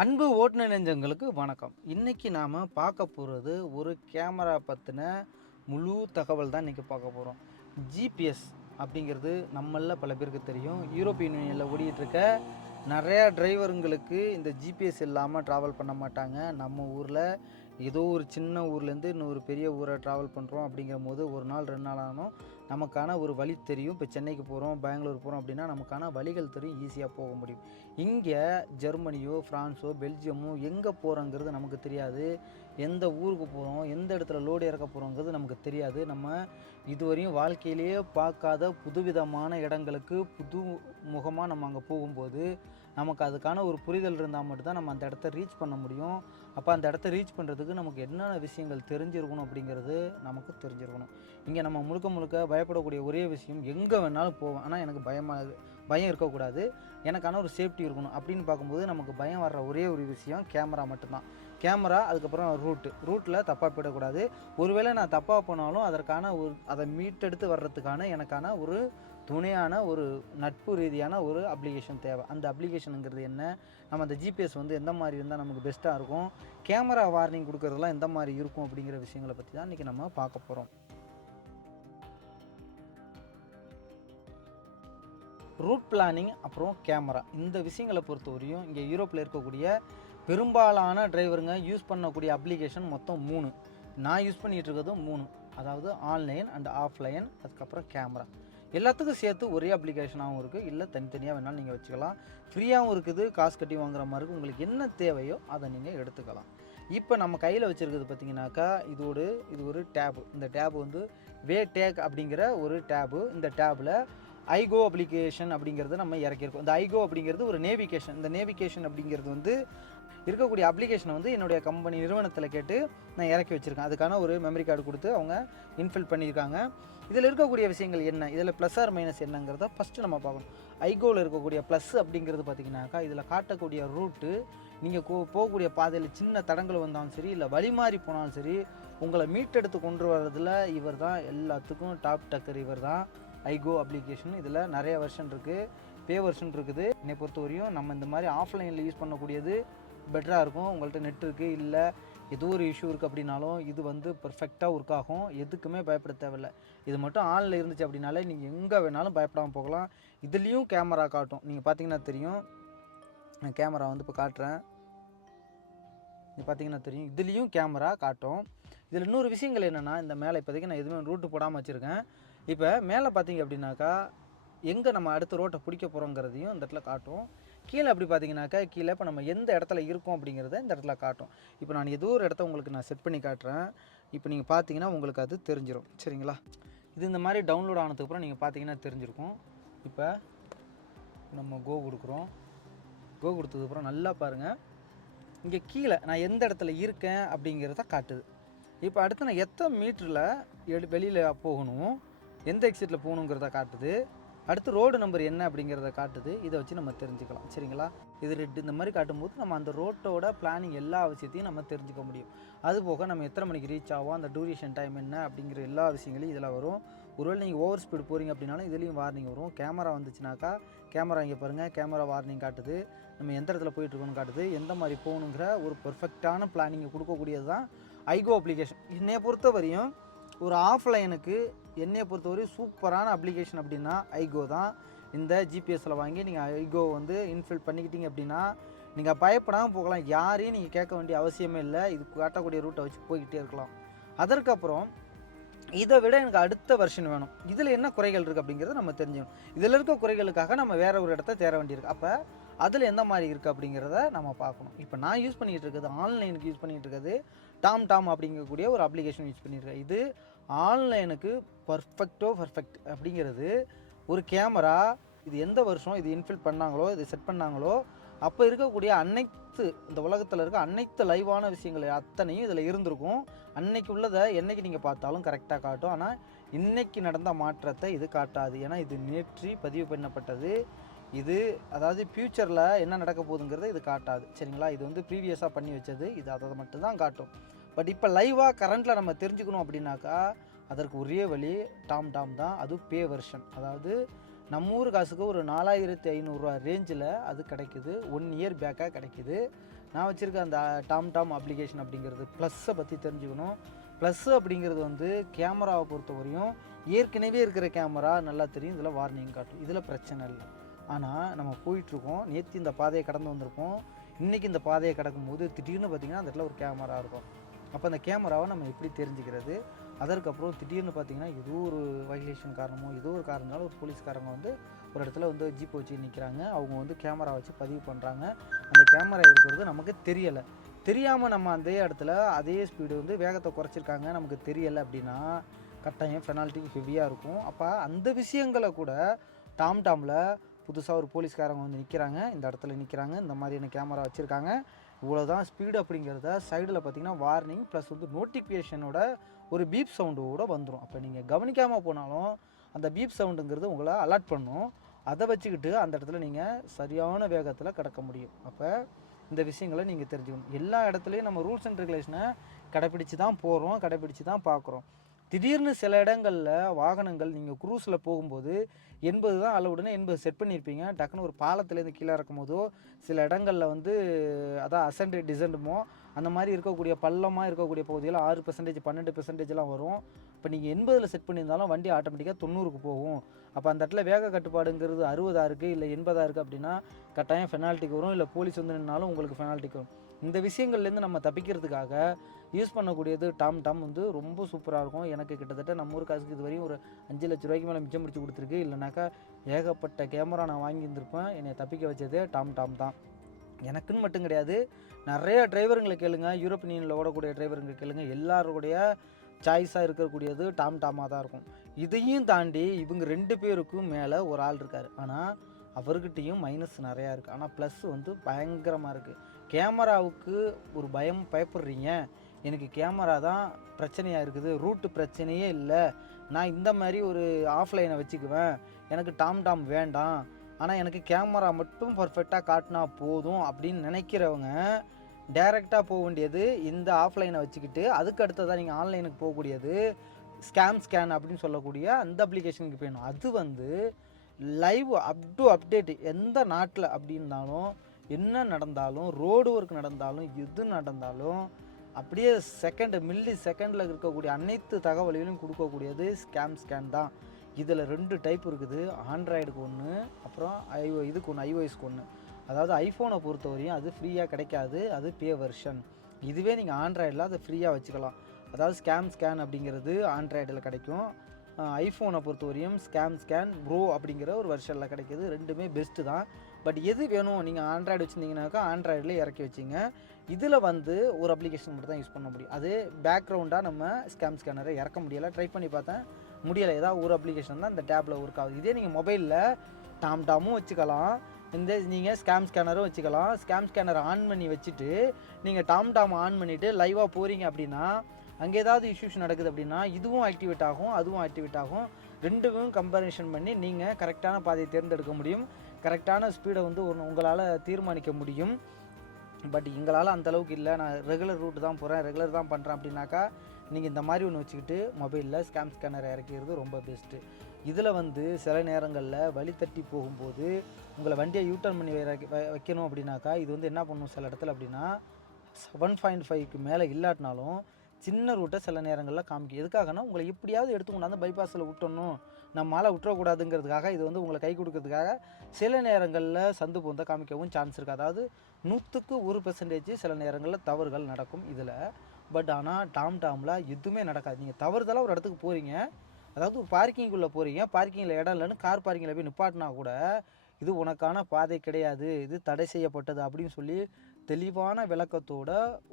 அன்பு ஓட்டுநர் நெஞ்சங்களுக்கு வணக்கம். இன்றைக்கி நாம் பார்க்க போகிறது ஒரு கேமரா பற்றின முழு தகவல் தான் இன்றைக்கி பார்க்க போகிறோம். ஜிபிஎஸ் அப்படிங்கிறது நம்மளில் பல பேருக்கு தெரியும். யூரோப்பியன் யூனியனில் ஓடிட்டுருக்க நிறையா டிரைவருங்களுக்கு இந்த ஜிபிஎஸ் இல்லாமல் ட்ராவல் பண்ண மாட்டாங்க. நம்ம ஊரில் ஏதோ ஒரு சின்ன ஊர்லேருந்து இன்னொரு பெரிய ஊரை ட்ராவல் பண்ணுறோம் அப்படிங்கிற போது ஒரு நாள் 2 நாள் ஆனாலும் நமக்கான ஒரு வழி தெரியும். இப்போ சென்னைக்கு போகிறோம், பெங்களூர் போகிறோம் அப்படின்னா நமக்கான வழிகள் தெரியும், ஈஸியாக போக முடியும். இங்கே ஜெர்மனியோ, ஃப்ரான்ஸோ, பெல்ஜியமோ எங்கே போகிறோங்கிறது நமக்கு தெரியாது. எந்த ஊருக்கு போகிறோம், எந்த இடத்துல லோடு இறக்க போகிறோங்கிறது நமக்கு தெரியாது. நம்ம இதுவரையும் வாழ்க்கையிலேயே பார்க்காத புதுவிதமான இடங்களுக்கு புது முகமாக நம்ம அங்கே போகும்போது நமக்கு அதுக்கான ஒரு புரிதல் இருந்தால் மட்டும்தான் நம்ம அந்த இடத்த ரீச் பண்ண முடியும். அப்போ அந்த இடத்த ரீச் பண்ணுறதுக்கு நமக்கு என்னென்ன விஷயங்கள் தெரிஞ்சிருக்கணும் அப்படிங்கிறது நமக்கு தெரிஞ்சிருக்கணும். இங்கே நம்ம முழுக்க முழுக்க பயப்படக்கூடிய ஒரே விஷயம், எங்கே வேணாலும் போவேன், ஆனால் எனக்கு பயம் இருக்கக்கூடாது, எனக்கான ஒரு சேஃப்டி இருக்கணும் அப்படின்னு பார்க்கும்போது நமக்கு பயம் வர்ற ஒரே ஒரு விஷயம் கேமரா மட்டும்தான். கேமரா, அதுக்கப்புறம் ரூட்டில் தப்பாக போயிடக்கூடாது. ஒருவேளை நான் தப்பாக போனாலும் அதற்கான அதை மீட்டெடுத்து வர்றதுக்கான எனக்கான ஒரு துணையான ஒரு நட்பு ரீதியான ஒரு அப்ளிகேஷன் தேவை. அந்த அப்ளிகேஷனுங்கிறது என்ன, நம்ம அந்த ஜிபிஎஸ் எந்த மாதிரி இருந்தால் நமக்கு பெஸ்ட்டாக இருக்கும், கேமரா வார்னிங் கொடுக்குறதுலாம் எந்த மாதிரி இருக்கும் அப்படிங்கிற விஷயங்களை பற்றி தான் இன்றைக்கி நம்ம பார்க்க போகிறோம். ரூட் பிளானிங் அப்புறம் கேமரா, இந்த விஷயங்களை பொறுத்தவரையும் இங்கே யூரோப்பில் இருக்கக்கூடிய பெரும்பாலான டிரைவருங்க யூஸ் பண்ணக்கூடிய அப்ளிகேஷன் மொத்தம் 3. நான் யூஸ் பண்ணிகிட்டு இருக்கிறது 3, அதாவது ஆன்லைன் அண்ட் ஆஃப்லைன், அதுக்கப்புறம் கேமரா. எல்லாத்துக்கும் சேர்த்து ஒரே அப்ளிகேஷனாகவும் இருக்குது, இல்லை தனித்தனியாக வேணாலும் நீங்கள் வச்சுக்கலாம். ஃப்ரீயாகவும் இருக்குது, காசு கட்டி வாங்குற மாதிரி இருக்குது. உங்களுக்கு என்ன தேவையோ அதை நீங்கள் எடுத்துக்கலாம். இப்போ நம்ம கையில் வச்சுருக்கிறது பார்த்திங்கனாக்கா இது ஒரு டேபு. இந்த டேபு வே டேக் அப்படிங்கிற ஒரு டேபு. இந்த டேபில் ஐகோ அப்ளிகேஷன் அப்படிங்கிறது நம்ம இறக்கியிருக்கோம். இந்த ஐகோ அப்படிங்கிறது ஒரு நேவிகேஷன். இந்த நேவிகேஷன் அப்படிங்கிறது இருக்கக்கூடிய அப்ளிகேஷனை என்னுடைய கம்பெனி நிறுவனத்தில் கேட்டு நான் இறக்கி வச்சுருக்கேன். அதுக்கான ஒரு மெமரி கார்டு கொடுத்து அவங்க இன்ஃபில் பண்ணியிருக்காங்க. இதில் இருக்கக்கூடிய விஷயங்கள் என்ன, இதில் ப்ளஸ் ஆர் மைனஸ் என்னங்கிறத ஃபஸ்ட்டு நம்ம பார்க்கணும். ஐகோவில் இருக்கக்கூடிய ப்ளஸ் அப்படிங்கிறது பார்த்திங்கனாக்கா, இதில் காட்டக்கூடிய ரூட்டு, நீங்கள் போகக்கூடிய பாதையில் சின்ன தடங்கள் வந்தாலும் சரி, இல்லை வழி மாறி போனாலும் சரி, உங்களை மீட்டெடுத்து கொண்டு வர்றதில் இவர் தான் எல்லாத்துக்கும் டாப் டக்கர். இவர் தான் ஐகோ அப்ளிகேஷன். இதில் நிறைய வெர்ஷன் இருக்குது, பே வெர்ஷன் இருக்குது. என்னை பொறுத்தவரையும் நம்ம இந்த மாதிரி ஆஃப்லைனில் யூஸ் பண்ணக்கூடியது பெட்டராக இருக்கும். உங்கள்கிட்ட நெட் இருக்குது, இல்லை ஏதோ ஒரு இஷ்யூ இருக்குது அப்படின்னாலும் இது பர்ஃபெக்டாக ஒர்க் ஆகும். எதுக்குமே பயப்பட தேவையில்லை. இது மட்டும் ஆனில் இருந்துச்சு அப்படின்னாலே நீங்கள் எங்கே வேணாலும் பயப்படாமல் போகலாம். இதுலேயும் கேமரா காட்டும். நீங்கள் பார்த்தீங்கன்னா தெரியும், நான் கேமரா இப்போ காட்டுறேன். நீங்கள் பார்த்தீங்கன்னா தெரியும், இதுலேயும் கேமரா காட்டும். இதில் இன்னொரு விஷயங்கள் என்னென்னா, இந்த மேலே இப்போதைக்கு நான் எதுவுமே ரூட்டு போடாமல் வச்சுருக்கேன். இப்போ மேலே பார்த்தீங்க அப்படின்னாக்கா, எங்கே நம்ம அடுத்த ரோட்டை பிடிக்க போகிறோங்கிறதையும் இந்த இடத்துல காட்டும். கீழே அப்படி பார்த்தீங்கன்னாக்கா, கீழே இப்போ நம்ம எந்த இடத்துல இருக்கோம் அப்படிங்கிறத இந்த இடத்துல காட்டும். இப்போ நான் ஏதோ ஒரு இடத்த உங்களுக்கு நான் செட் பண்ணி காட்டுறேன். இப்போ நீங்கள் பார்த்தீங்கன்னா உங்களுக்கு அது தெரிஞ்சிடும், சரிங்களா? இது இந்த மாதிரி டவுன்லோட் ஆனதுக்கப்புறம் நீங்கள் பார்த்தீங்கன்னா தெரிஞ்சிருக்கும். இப்போ நம்ம கோ கொடுக்குறோம். கோ கொடுத்ததுக்கப்புறம் நல்லா பாருங்கள், இங்கே கீழே நான் எந்த இடத்துல இருக்கேன் அப்படிங்கிறத காட்டுது. இப்போ அடுத்து நான் எத்தனை மீட்டரில் வெளியில் போகணும், எந்த எக்ஸிட்டில் போகணுங்கிறத காட்டுது. அடுத்து ரோடு நம்பர் என்ன அப்படிங்கிறத காட்டுது. இதை வச்சு நம்ம தெரிஞ்சுக்கலாம், சரிங்களா? இது ரெட்டு இந்த மாதிரி காட்டும்போது நம்ம அந்த ரோட்டோட பிளானிங் எல்லா விஷயத்தையும் நம்ம தெரிஞ்சுக்க முடியும். அதுபோக நம்ம எத்தனை மணிக்கு ரீச் ஆகும், அந்த டூரேஷன் டைம் என்ன அப்படிங்கிற எல்லா விஷயங்களையும் இதில் வரும். ஒருவேளை நீங்கள் ஓவர் ஸ்பீடு போகிறீங்க அப்படின்னாலும் இதுலேயும் வார்னிங் வரும். கேமரா வந்துச்சுனாக்கா, கேமரா இங்கே பாருங்கள், கேமரா வார்னிங் காட்டுது. நம்ம எந்த இடத்துல போயிட்டுருக்கோன்னு காட்டுது. எந்த மாதிரி போகணுங்கிற ஒரு பர்ஃபெக்டான பிளானிங்கை கொடுக்கக்கூடியது தான் ஐகோ அப்ளிகேஷன். என்னையை பொறுத்தவரையும் ஒரு ஆஃப்லைனுக்கு என்னையை பொறுத்தவரை சூப்பரான அப்ளிகேஷன் அப்படின்னா ஐகோ தான். இந்த ஜிபிஎஸ்ஸில் வாங்கி நீங்கள் ஐகோ இன்ஃபில் பண்ணிக்கிட்டீங்க அப்படின்னா நீங்கள் பயப்படாமல் போகலாம். யாரையும் நீங்கள் கேட்க வேண்டிய அவசியமே இல்லை. இது காட்டக்கூடிய ரூட்டை வச்சு போய்கிட்டே இருக்கலாம். அதற்கப்புறம் இதை விட எனக்கு அடுத்த வெர்ஷன் வேணும், இதில் என்ன குறைகள் இருக்குது அப்படிங்கிறத நம்ம தெரிஞ்சுக்கணும். இதில் இருக்க குறைகளுக்காக நம்ம வேறு ஒரு இடத்த தேட வேண்டியிருக்கு. அப்போ அதில் எந்த மாதிரி இருக்குது அப்படிங்கிறத நம்ம பார்க்கணும். இப்போ நான் யூஸ் பண்ணிகிட்டு இருக்கிறது, ஆன்லைனுக்கு யூஸ் பண்ணிகிட்டு இருக்கிறது டாம் அப்படிங்கக்கூடிய ஒரு அப்ளிகேஷன் யூஸ் பண்ணியிருக்கேன். இது ஆன்லைனுக்கு பர்ஃபெக்ட் அப்படிங்கிறது ஒரு கேமரா. இது எந்த வருஷம் இது இன்ஃபில் பண்ணாங்களோ, இது செட் பண்ணாங்களோ, அப்போ இருக்கக்கூடிய இந்த உலகத்தில் இருக்க அனைத்து லைவான விஷயங்கள் அத்தனையும் இதில் இருந்திருக்கும். அன்னைக்கு உள்ளதை என்றைக்கு நீங்கள் பார்த்தாலும் கரெக்டாக காட்டும். ஆனால் இன்றைக்கி நடந்த மாற்றத்தை இது காட்டாது. ஏன்னா இது நேற்று பதிவு பண்ணப்பட்டது. இது அதாவது ஃப்யூச்சரில் என்ன நடக்க போகுதுங்கிறத இது காட்டாது, சரிங்களா? இது ப்ரீவியஸாக பண்ணி வச்சது, இது அதை மட்டும்தான் காட்டும். பட் இப்போ லைவாக கரண்ட்டில் நம்ம தெரிஞ்சுக்கணும் அப்படின்னாக்கா அதற்கு ஒரே வழி டாம் தான். அது பே வெர்ஷன். அதாவது நம்ம ஊர் காசுக்கு ஒரு 4500 ரூபா ரேஞ்சில் அது கிடைக்குது. 1 இயர் பேக்காக கிடைக்குது. நான் வச்சுருக்க அந்த டாம் அப்ளிகேஷன் அப்படிங்கிறது ப்ளஸ்ஸை பற்றி தெரிஞ்சுக்கணும். ப்ளஸ்ஸு அப்படிங்கிறது வந்து கேமராவை பொறுத்தவரையும் ஏற்கனவே இருக்கிற கேமரா நல்லா தெரியும், இதில் வார்னிங் காட்டும், இதில் பிரச்சனை இல்லை. ஆனால் நம்ம போயிட்டுருக்கோம், நேற்று இந்த பாதையை கடந்து வந்திருப்போம், இன்றைக்கி இந்த பாதையை கடக்கும்போது திடீர்னு பார்த்திங்கன்னா அந்த இடத்துல ஒரு கேமரா இருக்கும். அப்போ அந்த கேமராவை நம்ம எப்படி தெரிஞ்சுக்கிறது? அதற்கப்புறம் திடீர்னு பார்த்திங்கன்னா ஏதோ ஒரு வைலேஷன் காரணமோ ஏதோ ஒரு காரணத்தால் ஒரு போலீஸ்காரங்க வந்து ஒரு இடத்துல வந்து ஜீப் வச்சு நிற்கிறாங்க, அவங்க வந்து கேமரா வச்சு பதிவு பண்ணுறாங்க. அந்த கேமரா இருக்கிறது நமக்கு தெரியலை. தெரியாமல் நம்ம அதே இடத்துல அதே ஸ்பீடு வந்து வேகத்தை குறைச்சிருக்காங்க, நமக்கு தெரியலை அப்படின்னா கட்டாயம் பெனால்ட்டி ஹெவியாக இருக்கும். அப்போ அந்த விஷயங்களை கூட டாமில் புதுசாக ஒரு போலீஸ்காரங்க வந்து நிற்கிறாங்க, இந்த இடத்துல நிற்கிறாங்க, இந்த மாதிரியான கேமரா வச்சுருக்காங்க, இவ்வளோ தான் ஸ்பீடு அப்படிங்கிறத சைடில் பார்த்திங்கன்னா வார்னிங் ப்ளஸ் வந்து நோட்டிஃபிகேஷனோட ஒரு பீப் சவுண்டோடு வந்துடும். அப்போ நீங்கள் கவனிக்காமல் போனாலும் அந்த பீப் சவுண்டுங்கிறது உங்களை அலர்ட் பண்ணும். அதை வச்சுக்கிட்டு அந்த இடத்துல நீங்கள் சரியான வேகத்தில் கடக்க முடியும். அப்போ இந்த விஷயங்களை நீங்கள் தெரிஞ்சுக்கணும். எல்லா இடத்துலையும் நம்ம ரூல்ஸ் அண்ட் ரெகுலேஷனை கடைப்பிடிச்சு தான் போகிறோம், கடைப்பிடிச்சு தான் பார்க்குறோம். திடீர்னு சில இடங்களில் வாகனங்கள் நீங்கள் க்ரூஸில் போகும்போது 80 தான் அளவுடனே 80 செட் பண்ணியிருப்பீங்க, டக்குன்னு ஒரு பாலத்துலேருந்து கீழே இறக்கும் போதோ சில இடங்களில் வந்து அதான் அசெண்ட் டிசெண்டுமோ அந்த மாதிரி இருக்கக்கூடிய பள்ளமாக இருக்கக்கூடிய பகுதியில் 6% 12%லாம் வரும். இப்போ நீங்கள் 80ல் செட் பண்ணியிருந்தாலும் வண்டி ஆட்டோமேட்டிக்காக 90க்கு போகும். அப்போ அந்த இடத்துல வேக கட்டுப்பாடுங்கிறது 60 இருக்குது இல்லை 80 இருக்குது அப்படின்னா கட்டாயம் பெனால்ட்டிக்கு வரும், இல்லை போலீஸ் வந்து நின்னாலும் உங்களுக்கு பெனால்ட்டிக்கு வரும். இந்த விஷயங்கள்லேருந்து நம்ம தப்பிக்கிறதுக்காக யூஸ் பண்ணக்கூடியது டாம் வந்து ரொம்ப சூப்பராக இருக்கும். எனக்கு கிட்டத்தட்ட நம்ம ஊர் காசுக்கு இது வரையும் ஒரு 5 லட்ச ரூபாய்க்கு மேலே மிச்சம் பிடிச்சி கொடுத்துருக்கு. இல்லைனாக்கா ஏகப்பட்ட கேமரா நான் வாங்கியிருந்திருப்பேன். என்னை தப்பிக்க வச்சதே டாம் தான். எனக்குன்னு மட்டும் கிடையாது, நிறைய டிரைவருங்களை கேளுங்க, யூரோப்பியனில் ஓடக்கூடிய டிரைவருங்களை கேளுங்க, எல்லாருடைய சாய்ஸாக இருக்கக்கூடியது டாமாக தான் இருக்கும். இதையும் தாண்டி இவங்க 2 பேருக்கும் மேலே ஒரு ஆள் இருக்கார், ஆனால் அவர்கிட்டையும் மைனஸ் நிறையா இருக்குது, ஆனால் ப்ளஸ் வந்து பயங்கரமாக இருக்குது. கேமராவுக்கு ஒரு பயப்படுறீங்க, எனக்கு கேமரா தான் பிரச்சனையாக இருக்குது, ரூட்டு பிரச்சனையே இல்லை, நான் இந்த மாதிரி ஒரு ஆஃப்லைனை வச்சுக்குவேன், எனக்கு டாம் வேண்டாம், ஆனால் எனக்கு கேமரா மட்டும் பர்ஃபெக்டாக காட்டினா போதும் அப்படின்னு நினைக்கிறவங்க டைரெக்டாக போக வேண்டியது இந்த ஆஃப்லைனை வச்சுக்கிட்டு, அதுக்கு அடுத்ததான் நீங்கள் ஆன்லைனுக்கு போகக்கூடியது ஸ்கேன் அப்படின்னு சொல்லக்கூடிய அந்த அப்ளிகேஷனுக்கு போயிடணும். அது வந்து லைவ் அப்டேட் எந்த நாட்டில் அப்படின்னாலும் என்ன நடந்தாலும், ரோடு ஒர்க் நடந்தாலும், எது நடந்தாலும் அப்படியே மில்லி செகண்டில் இருக்கக்கூடிய அனைத்து தகவல்களையும் கொடுக்கக்கூடியது ஸ்கேன் தான். இதில் 2 டைப் இருக்குது, ஆண்ட்ராய்டுக்கு ஒன்று, அப்புறம் இதுக்கு ஒன்று, ஐஓஎஸ்க்கு ஒன்று. அதாவது ஐஃபோனை பொறுத்தவரையும் அது ஃப்ரீயாக கிடைக்காது, அது பே வெர்ஷன். இதுவே நீங்கள் ஆண்ட்ராய்டில் அதை ஃப்ரீயாக வச்சுக்கலாம். அதாவது ஸ்கேன் அப்படிங்கிறது ஆண்ட்ராய்டில் கிடைக்கும், ஐஃபோனை பொறுத்தவரையும் ஸ்கேன் ப்ரோ அப்படிங்கிற ஒரு வெர்ஷனில் கிடைக்கிது. ரெண்டுமே பெஸ்ட்டு தான். பட் எது வேணும், நீங்கள் ஆண்ட்ராய்டு வச்சுருந்தீங்கனாக்கா ஆண்ட்ராய்டில் இறக்கி வச்சிங்க. இதில் வந்து ஒரு அப்ளிகேஷன் மட்டும் தான் யூஸ் பண்ண முடியும். அது பேக்ரவுண்டாக நம்ம ஸ்கேனரை இறக்க முடியலை, ட்ரை பண்ணி பார்த்தேன், முடியலை. ஏதாவது ஒரு அப்ளிகேஷன் தான் இந்த டேப்பில் ஒர்க் ஆகுது. இதே நீங்கள் மொபைலில் டாமும் வச்சுக்கலாம், இந்த நீங்கள் ஸ்கேனரும் வச்சுக்கலாம். ஸ்கேனரை ஆன் பண்ணி வச்சுட்டு நீங்கள் டாம் ஆன் பண்ணிவிட்டு லைவாக போகிறீங்க அப்படின்னா, அங்கே ஏதாவது இஷ்யூஸ் நடக்குது அப்படின்னா இதுவும் ஆக்டிவேட் ஆகும், அதுவும் ஆக்டிவேட் ஆகும். ரெண்டுக்கும் கம்பேரிஷன் பண்ணி நீங்கள் கரெக்டான பாதையை தேர்ந்தெடுக்க முடியும், கரெக்டான ஸ்பீடை வந்து உங்களால் தீர்மானிக்க முடியும். பட் எங்களால் அந்தளவுக்கு இல்லை, நான் ரெகுலர் ரூட்டு தான் போகிறேன், ரெகுலர் தான் பண்ணுறேன் அப்படின்னாக்கா நீங்கள் இந்த மாதிரி ஒன்று வச்சுக்கிட்டு மொபைலில் ஸ்கேனரை இறக்கிறது ரொம்ப பெஸ்ட்டு. இதில் வந்து சில நேரங்களில் வழி தட்டி போகும்போது உங்களை வண்டியை யூட்டர்ன் பண்ணி வைக்கணும் அப்படின்னாக்கா இது வந்து என்ன பண்ணணும் சில இடத்துல அப்படின்னா 7.5க்கு மேலே இல்லாட்டினாலும் சின்ன ரூட்டை சில நேரங்களில் காமிக்கும். எதுக்காகனா உங்களை எப்படியாவது எடுத்து கொண்டாந்து பைபாஸில் விட்டணும், நம்மளால் விட்டுறக்கூடாதுங்கிறதுக்காக இது வந்து உங்களை கை கொடுக்கறதுக்காக சில நேரங்களில் சந்து போந்த காமிக்கவும் சான்ஸ் இருக்குது. அதாவது 100க்கு 1% சில நேரங்களில் தவறுகள் நடக்கும் இதில். பட் ஆனால் டாமில் எதுவுமே நடக்காது. நீங்கள் தவறுதலாக ஒரு இடத்துக்கு போகிறீங்க, அதாவது ஒரு பார்க்கிங்குள்ளே போகிறீங்க, பார்க்கிங்கில் இடம் இல்லைன்னு கார் பார்க்கிங்கில் போய் நிப்பாட்டினா கூட இது உனக்கான பாதை கிடையாது, இது தடை செய்யப்பட்டது அப்படின்னு சொல்லி தெளிவான விளக்கத்தோட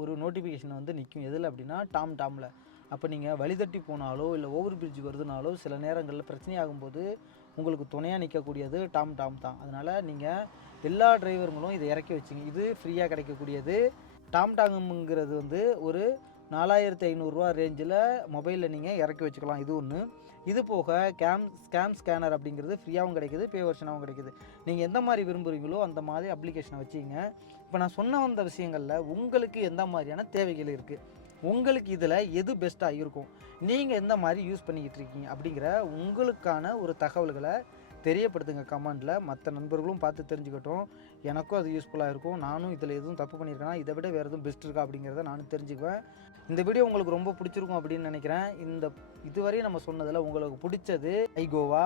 ஒரு நோட்டிஃபிகேஷன் வந்து நிற்கும். எதில் அப்படின்னா டாமில். அப்போ நீங்கள் வழிதட்டி போனாலோ இல்லை ஓவர் பிரிட்ஜுக்கு வருதுனாலோ சில நேரங்களில் பிரச்சனையாகும்போது உங்களுக்கு துணையாக நிற்கக்கூடியது டாம் தான். அதனால் நீங்கள் எல்லா டிரைவருங்களும் இதை இறக்கி வச்சிங்க. இது ஃப்ரீயாக கிடைக்கக்கூடியது. டாம்ங்கிறது வந்து ஒரு 4500 ரேஞ்சில் மொபைலில் நீங்கள் இறக்கி வச்சுக்கலாம். இது ஒன்று. இது போக ஸ்கேனர் அப்படிங்கிறது ஃப்ரீயாகவும் கிடைக்கிது, பே வெர்ஷனாகவும் கிடைக்கிது. நீங்கள் எந்த மாதிரி விரும்புகிறீங்களோ அந்த மாதிரி அப்ளிகேஷனை வச்சிங்க. இப்போ நான் சொன்ன வந்த விஷயங்களில் உங்களுக்கு எந்த மாதிரியான தேவைகள் இருக்குது, உங்களுக்கு இதில் எது பெஸ்ட்டாக இருக்கும், நீங்கள் எந்த மாதிரி யூஸ் பண்ணிக்கிட்டு இருக்கீங்க அப்படிங்கிற உங்களுக்கான ஒரு தகவல்களை தெரியப்படுத்துங்க கமெண்டில். மற்ற நண்பர்களும் பார்த்து தெரிஞ்சுக்கட்டும். எனக்கும் அது யூஸ்ஃபுல்லாக இருக்கும். நானும் இதில் எதுவும் தப்பு பண்ணியிருக்கேன்னா இதை விட வேறு எதுவும் பெஸ்ட் இருக்கா அப்படிங்கிறத நானும் தெரிஞ்சுக்குவேன். இந்த வீடியோ உங்களுக்கு ரொம்ப பிடிச்சிருக்கும் அப்படின்னு நினைக்கிறேன். இதுவரையும் நம்ம சொன்னதில் உங்களுக்கு பிடிச்சது ஐகோவா,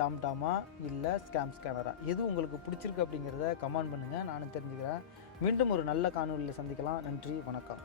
டாம்டாமா இல்லை ஸ்கேனரா, எது உங்களுக்கு பிடிச்சிருக்கு அப்படிங்கிறத கமெண்ட் பண்ணுங்கள், நானும் தெரிஞ்சுக்கிறேன். மீண்டும் ஒரு நல்ல காணொலியில் சந்திக்கலாம். நன்றி, வணக்கம்.